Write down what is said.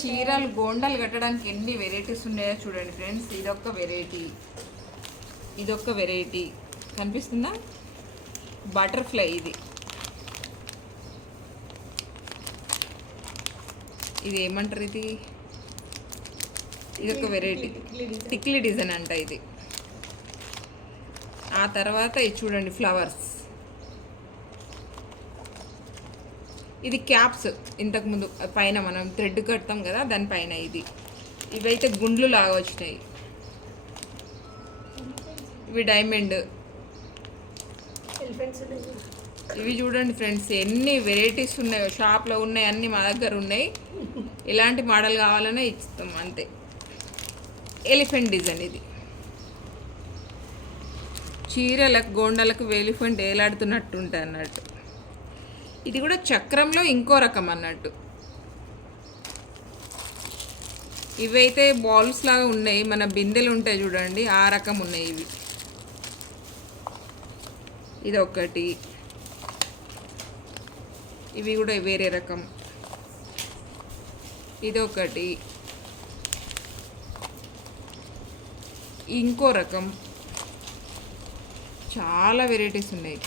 చీరలు గోండాలు కట్టడానికి ఎన్ని వెరైటీస్ ఉన్నాయో చూడండి ఫ్రెండ్స్. ఇదొక వెరైటీ కనిపిస్తుందా? బటర్ఫ్లై ఇది ఏమంటారు? ఇదొక వెరైటీ టిక్లీ డిజైన్ అంట ఇది. ఆ తర్వాత ఇది చూడండి ఫ్లవర్స్. ఇది క్యాప్స్, ఇంతకుముందు పైన మనం థ్రెడ్ కడతాం కదా దానిపైన ఇవైతే గుండ్లు లాగా వచ్చినాయి. ఇవి డైమండ్. ఇవి చూడండి ఫ్రెండ్స్ ఎన్ని వెరైటీస్ ఉన్నాయో. షాప్లో ఉన్నాయి అన్నీ మా దగ్గర ఉన్నాయి. ఎలాంటి మోడల్ కావాలనే ఇస్తాం అంతే. ఎలిఫెంట్ డిజైన్ ఇది. చీరలకు గోండాలకు ఎలిఫెంట్ వేలాడుతున్నట్టు ఉంటుంది అన్నట్టు. ఇది కూడా చక్రంలో ఇంకో రకం అన్నట్టు. ఇవైతే బాల్స్ లాగా ఉన్నాయి, మన బిందెలు ఉంటాయి చూడండి ఆ రకం ఉన్నాయి ఇవి. ఇదొకటి. ఇవి కూడా వేరే రకం. ఇదొకటి, ఇంకో రకం. చాలా వెరైటీస్ ఉన్నాయి.